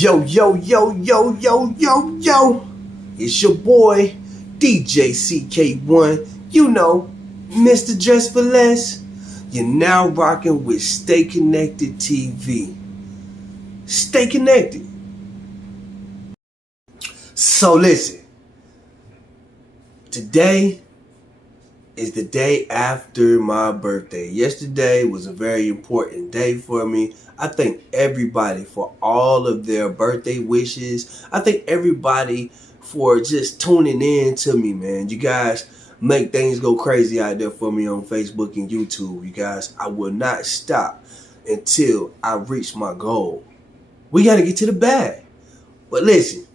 Yo, yo, yo, yo, yo, yo, yo. It's your boy, DJ CK1. You know, Mr. Dress for Less. You're now rocking with Stay Connected TV. Stay connected. So listen, today is the day after my birthday. Yesterday was a very important day for me. I thank everybody for all of their birthday wishes. I thank everybody for just tuning in to me, man. You guys make things go crazy out there for me on Facebook and YouTube. You guys, I will not stop until I reach my goal. We got to get to the bag. But listen,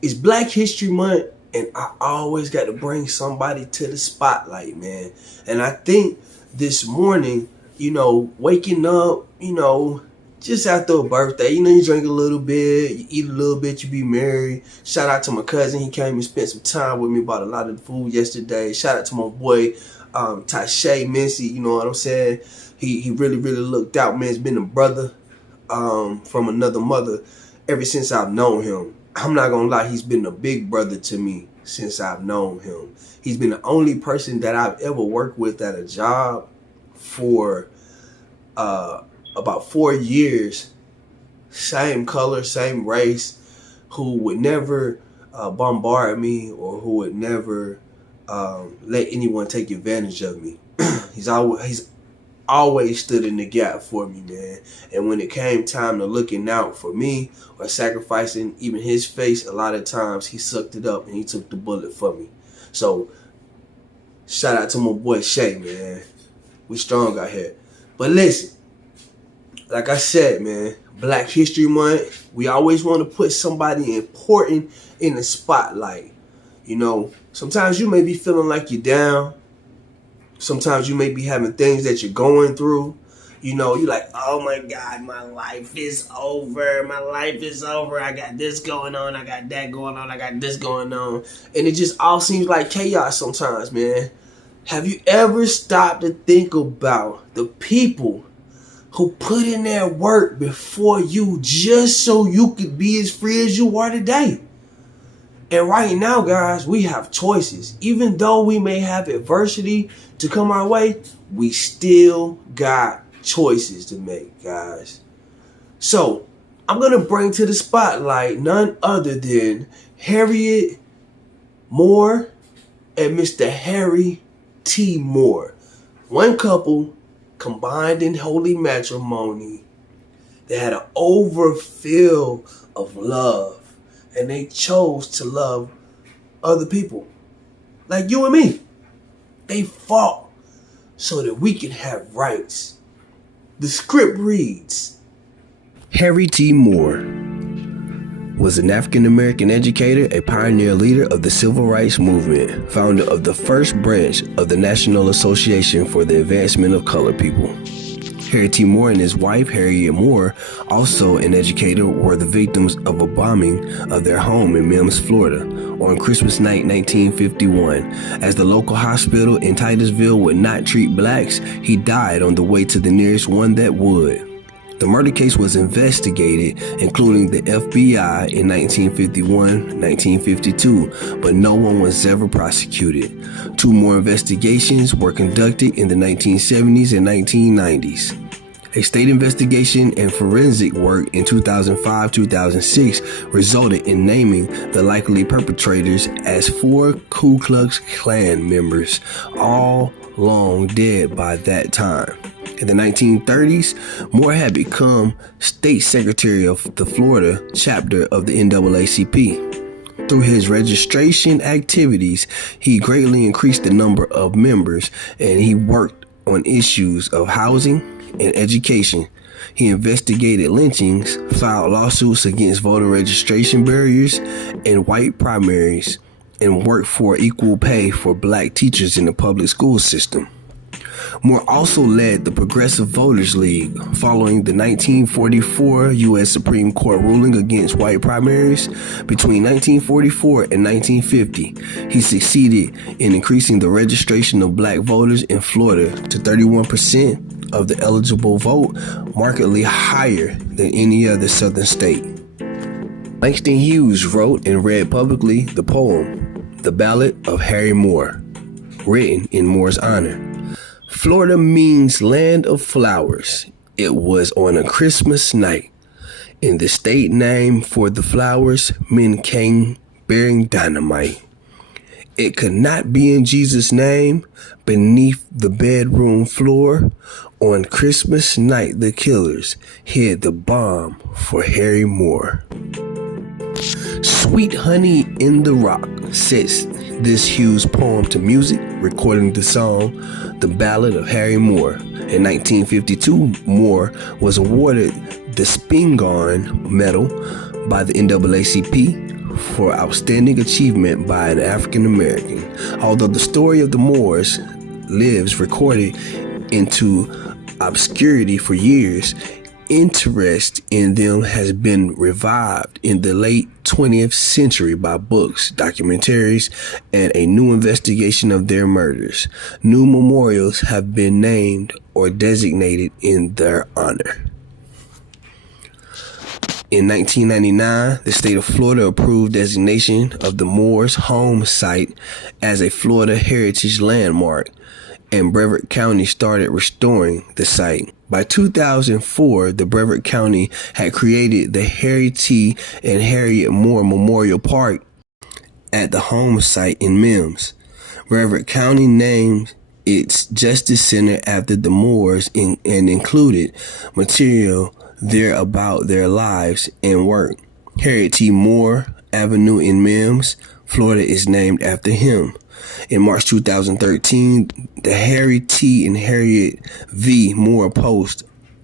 it's Black History Month, and I always got to bring somebody to the spotlight, man. And I think this morning, waking up, just after a birthday, you drink a little bit, you eat a little bit, you be merry. Shout out to my cousin. He came and spent some time with me, bought a lot of the food yesterday. Shout out to my boy, Tashay Mincy, you know what I'm saying? He really, really looked out, man. He's been a brother from another mother ever since I've known him. I'm not gonna lie, he's been a big brother to me since I've known him. He's been the only person that I've ever worked with at a job for about 4 years. Same color, same race, who would never bombard me or who would never let anyone take advantage of me. He's always stood in the gap for me, man. And when it came time to looking out for me or sacrificing even his face, a lot of times he sucked it up and he took the bullet for me. So shout out to my boy Shay, man. We strong out here. But listen, like I said, man, Black History Month, we always want to put somebody important in the spotlight. Sometimes you may be feeling like you're down. Sometimes you may be having things that you're going through. You're like, oh my God, my life is over. My life is over. I got this going on. I got that going on. I got this going on. And it just all seems like chaos sometimes, man. Have you ever stopped to think about the people who put in their work before you just so you could be as free as you are today? And right now, guys, we have choices. Even though we may have adversity to come our way, we still got choices to make, guys. So I'm going to bring to the spotlight none other than Harriet Moore and Mr. Harry T. Moore. One couple combined in holy matrimony. They had an overfill of love. And they chose to love other people. Like you and me. They fought so that we can have rights. The script reads, Harry T. Moore was an African-American educator, a pioneer leader of the Civil Rights Movement, founder of the first branch of the National Association for the Advancement of Colored People. Harry T. Moore and his wife, Harriet Moore, also an educator, were the victims of a bombing of their home in Mims, Florida, on Christmas night 1951. As the local hospital in Titusville would not treat blacks, he died on the way to the nearest one that would. The murder case was investigated, including the FBI in 1951, 1952, but no one was ever prosecuted. 2 more investigations were conducted in the 1970s and 1990s. A state investigation and forensic work in 2005-2006 resulted in naming the likely perpetrators as 4 Ku Klux Klan members, all long dead by that time. In the 1930s, Moore had become state secretary of the Florida chapter of the NAACP. Through his registration activities, he greatly increased the number of members, and he worked on issues of housing and education. He investigated lynchings, filed lawsuits against voter registration barriers and white primaries, and worked for equal pay for black teachers in the public school system. Moore also led the Progressive Voters League following the 1944 U.S. Supreme Court ruling against white primaries. Between 1944 and 1950, he succeeded in increasing the registration of black voters in Florida to 31% of the eligible vote, markedly higher than any other southern state. Langston Hughes wrote and read publicly the poem, The Ballad of Harriet Moore, written in Moore's honor. Florida means land of flowers. It was on a Christmas night. In the state name for the flowers, men came bearing dynamite. It could not be in Jesus' name. Beneath the bedroom floor, on Christmas night the killers hid the bomb for Harriet Moore. Sweet Honey in the Rock sets this Hughes poem to music, recording the song The Ballad of Harriet Moore. In 1952, Moore was awarded the Spingarn Medal by the NAACP for outstanding achievement by an African American. Although the story of the Moores lives recorded into obscurity for years, interest in them has been revived in the late 20th century by books, documentaries, and a new investigation of their murders. New memorials have been named or designated in their honor. In 1999, the state of Florida approved designation of the Moores home site as a Florida Heritage Landmark, and Brevard County started restoring the site. By 2004, the Brevard County had created the Harriet T. and Harriet Moore Memorial Park at the home site in Mims. Brevard County named its Justice Center after the Moores and included material there about their lives and work. Harriet T. Moore Avenue in Mims, Florida is named after him. In March 2013, the Harriet T. and Harriet V. Moore Post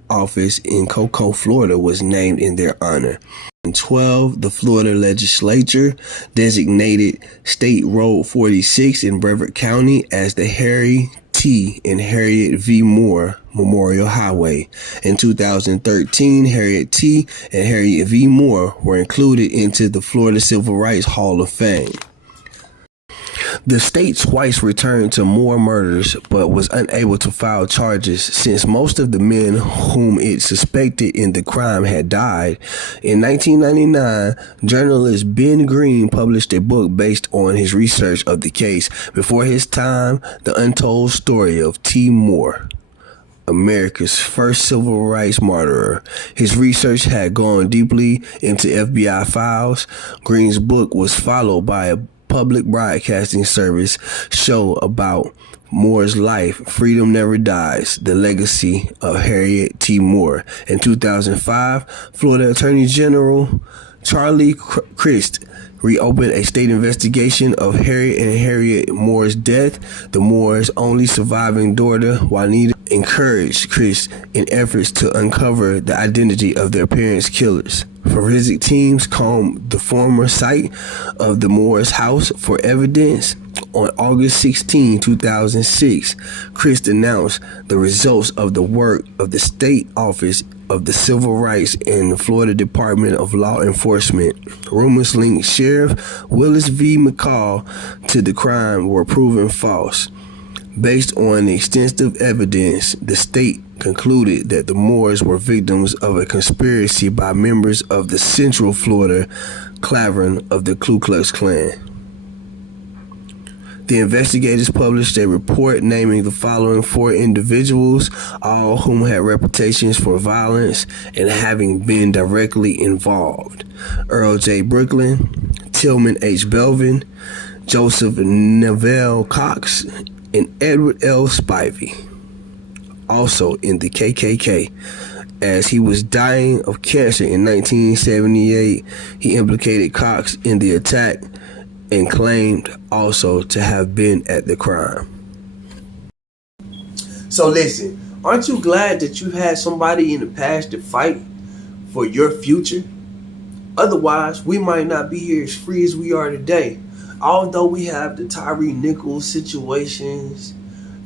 Office in Cocoa, Florida was named in their honor. In 2012, the Florida legislature designated State Road 46 in Brevard County as the Harriet T. and Harriet V. Moore Memorial Highway. In 2013, Harriet T. and Harriet V. Moore were included into the Florida Civil Rights Hall of Fame. The state twice returned to Moore murders, but was unable to file charges since most of the men whom it suspected in the crime had died. In 1999, journalist Ben Green published a book based on his research of the case. Before his time, The Untold Story of T. Moore, America's first civil rights martyr. His research had gone deeply into FBI files. Green's book was followed by a public broadcasting service show about Moore's life, Freedom Never Dies, The Legacy of Harriet T. Moore. In 2005, Florida Attorney General Charlie Crist reopened a state investigation of Harriet and Harriet Moore's death. The Moores' only surviving daughter, Juanita, encouraged Crist in efforts to uncover the identity of their parents' killers. Forensic teams combed the former site of the Moores' house for evidence. On August 16, 2006, Crist announced the results of the work of the State Office of the Civil Rights and the Florida Department of Law Enforcement. Rumors linked Sheriff Willis V. McCall to the crime were proven false. Based on the extensive evidence, the state concluded that the Moores were victims of a conspiracy by members of the Central Florida Clavern of the Ku Klux Klan. The investigators published a report naming the following 4 individuals, all whom had reputations for violence and having been directly involved: Earl J. Brooklyn, Tillman H. Belvin, Joseph Neville Cox, and Edward L. Spivey, also in the KKK. As he was dying of cancer in 1978, he implicated Cox in the attack and claimed also to have been at the crime. So listen, aren't you glad that you had somebody in the past to fight for your future? Otherwise, we might not be here as free as we are today. Although we have the Tyree Nichols situations,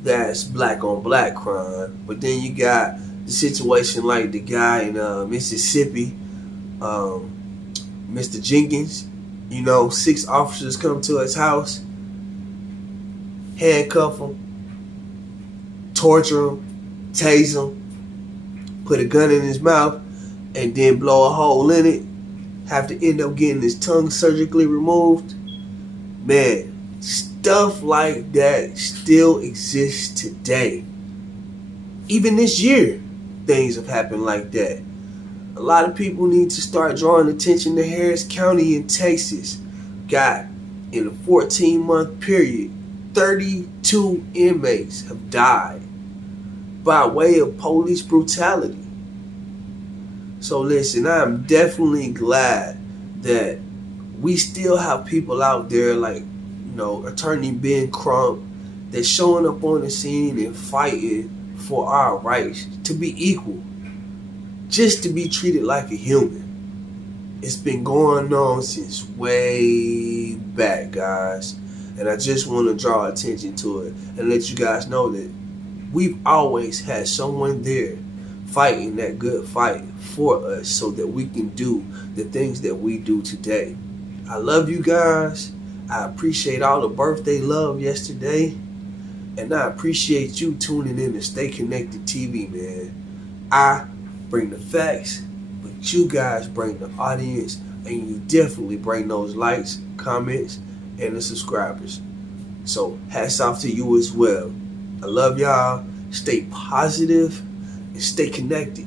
that's black on black crime, but then you got the situation like the guy in Mississippi, Mr. Jenkins. 6 officers come to his house, handcuff him, torture him, tase him, put a gun in his mouth, and then blow a hole in it have to end up getting his tongue surgically removed. Man, stuff like that still exists today. Even this year, things have happened like that. A lot of people need to start drawing attention to Harris County in Texas. Got, in a 14-month period, 32 inmates have died by way of police brutality. So listen, I'm definitely glad that we still have people out there like, Attorney Ben Crump that's showing up on the scene and fighting for our rights to be equal, just to be treated like a human. It's been going on since way back, guys, and I just want to draw attention to it and let you guys know that we've always had someone there fighting that good fight for us so that we can do the things that we do today. I love you guys. I appreciate all the birthday love yesterday, and I appreciate you tuning in to Stay Connected TV, man. I bring the facts, but you guys bring the audience, and you definitely bring those likes, comments, and the subscribers. So hats off to you as well. I love y'all. Stay positive and stay connected.